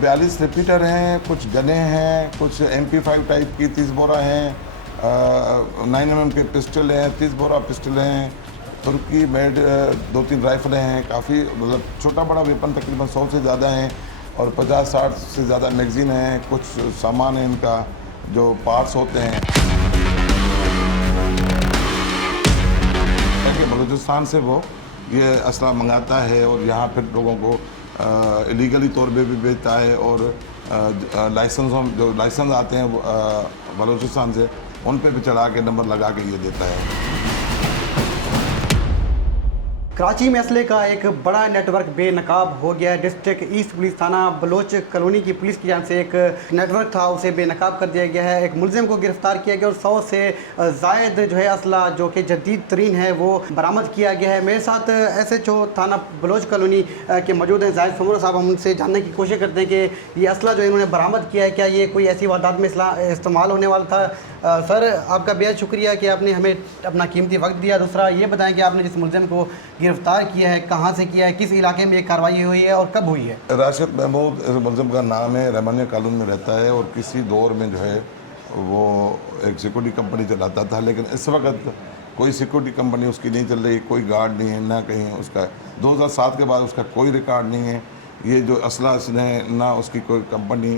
42 repeater हैं, कुछ गने हैं, कुछ MP5 टाइप की 30 बोरा हैं, 9mm के पिस्टल हैं, 30 बोरा पिस्टल हैं, तुर्की मेड 2-3 राइफलें हैं, काफ़ी मतलब छोटा बड़ा वेपन तकरीबन 100 से ज़्यादा हैं और 50-60 से ज़्यादा मैगज़ीन हैं। कुछ सामान है इनका जो पार्ट्स होते हैं कि बलूचिस्तान से वो ये असला मंगाता है और यहाँ फिर लोगों को इलीगली तौर पे भी बेचता है और जो लाइसेंस आते हैं बलूचिस्तान से उन पे भी चढ़ा के नंबर लगा के ये देता है। कराची में असले का एक बड़ा नेटवर्क बेनकाब हो गया है। डिस्ट्रिक्ट ईस्ट पुलिस थाना बलोच कॉलोनी की पुलिस की जान से एक नेटवर्क था, उसे बेनकाब कर दिया गया है। एक मुलजिम को गिरफ्तार किया गया और 100 से ज़ायद जो है असला जो कि जदीद तरीन है वो बरामद किया गया है। मेरे साथ SHO थाना बलोच कॉलोनी के मौजूद हैं जाहिद समूरा साहब। हम उनसे जानने की कोशिश करते हैं कि ये असला जो इन्होंने बरामद किया है क्या ये कोई ऐसी वारदात में इस्तेमाल होने वाला था। सर आपका बेहद शुक्रिया कि आपने हमें अपना कीमती वक्त दिया। दूसरा ये बताएं कि आपने जिस मुलजिम को गिरफ्तार किया है कहाँ से किया है, किस इलाके में ये कार्रवाई हुई है और कब हुई है। राशिद महमूद मुलजिम का नाम है, रहमानिया कॉलोनी में रहता है और किसी दौर में जो है वो एक सिक्योरिटी कंपनी चलाता था, लेकिन इस वक्त कोई सिक्योरिटी कंपनी उसकी नहीं चल रही, कोई गार्ड नहीं है, ना कहीं उसका 2007 के बाद उसका कोई रिकॉर्ड नहीं है। ये जो असला इसने ना उसकी कोई कंपनी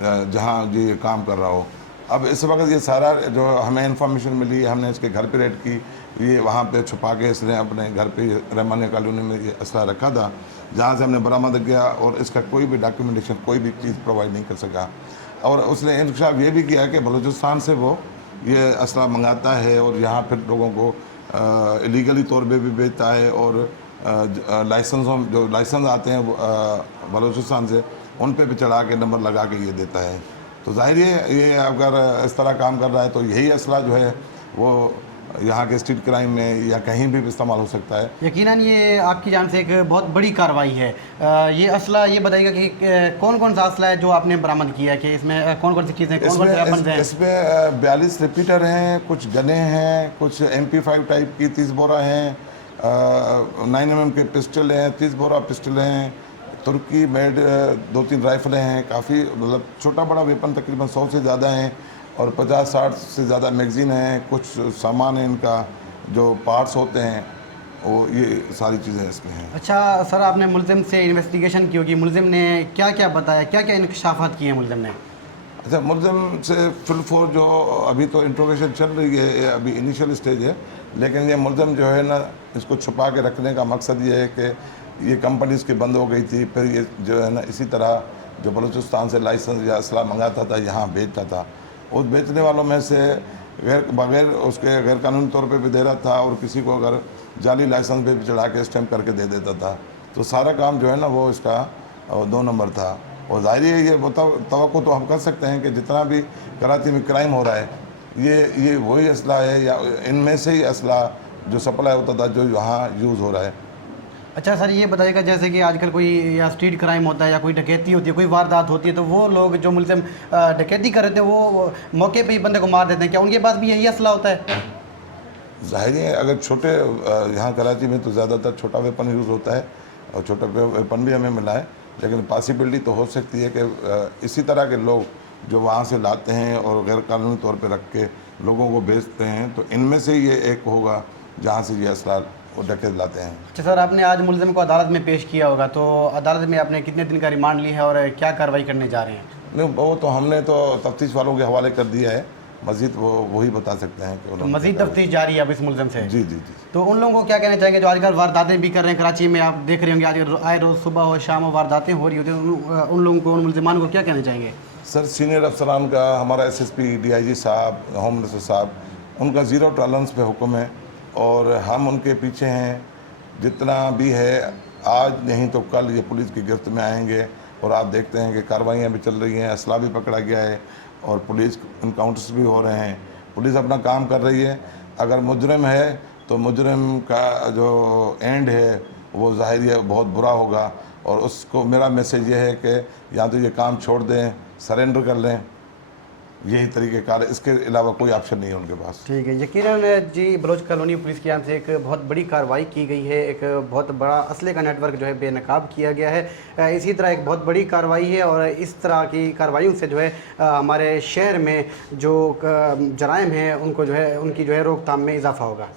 जहाँ ये काम कर रहा हो। अब इस वक्त ये सारा जो हमें इंफॉर्मेशन मिली, हमने इसके घर पे रेड की, ये वहाँ पे छुपा के इसने अपने घर पे रहमानिया कॉलोनी में ये असला रखा था, जहाँ से हमने बरामद किया और इसका कोई भी डॉक्यूमेंटेशन कोई भी चीज़ प्रोवाइड नहीं कर सका। और उसने इंकशाफ ये भी किया कि बलूचिस्तान से वो ये असला मंगाता है और यहाँ फिर लोगों को इलीगली तौर पे भी बेचता है और जो लाइसेंस आते हैं बलूचिस्तान से उन पे भी चढ़ा के नंबर लगा के ये देता है। तो जाहिर है ये अगर इस तरह काम कर रहा है तो यही असला जो है वो यहाँ के स्ट्रीट क्राइम में या कहीं भी इस्तेमाल हो सकता है। यकीनन ये आपकी जान से एक बहुत बड़ी कार्रवाई है। ये असला ये बताइएगा कि कौन कौन सा असला है जो आपने बरामद किया है, कि इसमें कौन कौन सी चीज़ें, कौन कौन से वेपन्स हैं? इसमें 42 रिपीटर हैं, कुछ गने हैं, कुछ MP5 टाइप की 30 बोरा हैं, 9mm के पिस्टल हैं, 30 बोरा पिस्टल हैं, तुर्की मेड 2-3 राइफलें हैं, काफ़ी मतलब छोटा बड़ा वेपन तकरीबन 100 से ज़्यादा हैं और 50-60 से ज़्यादा मैगज़ीन हैं। कुछ सामान है इनका जो पार्ट्स होते हैं वो ये सारी चीज़ें इसमें हैं। अच्छा सर, आपने मुलजिम से इन्वेस्टिगेशन की होगी, मुलजिम ने क्या क्या बताया, क्या क्या इंकशाफात किए हैं मुलजिम ने? अच्छा, मुलजिम से फुल फोर जो अभी तो इंट्रोगेशन चल रही है, ये अभी इनिशियल स्टेज है, लेकिन ये मुलजिम जो है ना इसको छुपा के रखने का मकसद ये है कि ये कंपनी इसकी बंद हो गई थी, फिर ये जो है ना इसी तरह जो बलूचिस्तान से लाइसेंस या असला मंगाता था यहाँ बेचता था। उस बेचने वालों में से बगैर उसके गैर कानूनी तौर पे भी दे रहा था और किसी को अगर जाली लाइसेंस पे भी चढ़ा के स्टैम्प करके दे देता था। तो सारा काम जो है ना वो इसका 2 नंबर था। और ज़ाहिर है ये तवक्को तो हम कर सकते हैं कि जितना भी कराची में क्राइम हो रहा है ये वही असला है या इनमें से ही असला जो सप्लाई होता था जो यहाँ यूज़ हो रहा है। अच्छा सर, ये बताइएगा जैसे कि आजकल कोई या स्ट्रीट क्राइम होता है या कोई डकैती होती है, कोई वारदात होती है, तो वो लोग जो मुलजिम डकैती कर रहे थे वो मौके पे ही बंदे को मार देते हैं, क्या उनके पास भी यही असला होता है? जाहिर है अगर छोटे यहाँ कराची में तो ज़्यादातर छोटा वेपन यूज़ होता है और छोटा वेपन भी हमें मिला है, लेकिन पॉसिबिलिटी तो हो सकती है कि इसी तरह के लोग जो वहाँ से लाते हैं और गैर कानूनी तौर पे रख के लोगों को बेचते हैं, तो इनमें से ये एक होगा जहाँ से ये असला वो डकैत लाते हैं। अच्छा सर, आपने आज मुलजिम को अदालत में पेश किया होगा, तो अदालत में आपने कितने दिन का रिमांड लिया है और क्या कार्रवाई करने जा रहे हैं? नहीं, वो तो हमने तो तफ्तीश वालों के हवाले कर दिया है, मज़ीद वही बता सकते हैं कि तो मज़ीद तफ्तीश जारी है अब इस मुलजिम से? जी जी जी। तो उन लोगों को क्या कहना चाहेंगे जो आजकल वारदातें भी कर रहे हैं कराची में? आप देख रहे होंगे आज आए रोज़ सुबह और शाम वारदातें हो रही होती हैं, उन लोगों को, उन मुलजिमान को क्या कहना चाहेंगे? सर, सीनियर अफसरान का, हमारा SSP DIG साहब, होम मिनिस्टर साहब, उनका ज़ीरो टॉलरेंस पे हुक्म है और हम उनके पीछे हैं। जितना भी है आज नहीं तो कल ये पुलिस की गिरफ्त में आएंगे और आप देखते हैं कि कार्रवाइयाँ भी चल रही हैं, असला भी पकड़ा गया है और पुलिस इनकाउंटर्स भी हो रहे हैं। पुलिस अपना काम कर रही है। अगर मुजरिम है तो मुजरिम का जो एंड है वो ज़ाहिर है बहुत बुरा होगा और उसको मेरा मैसेज ये है कि या तो ये काम छोड़ दें, सरेंडर कर लें यही तरीक़ेकार, इसके अलावा कोई ऑप्शन नहीं है उनके पास। ठीक है, यकीनन जी बलोच कॉलोनी पुलिस की जान से एक बहुत बड़ी कार्रवाई की गई है। एक बहुत बड़ा असले का नेटवर्क जो है बेनकाब किया गया है। इसी तरह एक बहुत बड़ी कार्रवाई है और इस तरह की कार्रवाइयों से जो है हमारे शहर में जो जराइम हैं उनको जो है उनकी जो है रोकथाम में इजाफा होगा।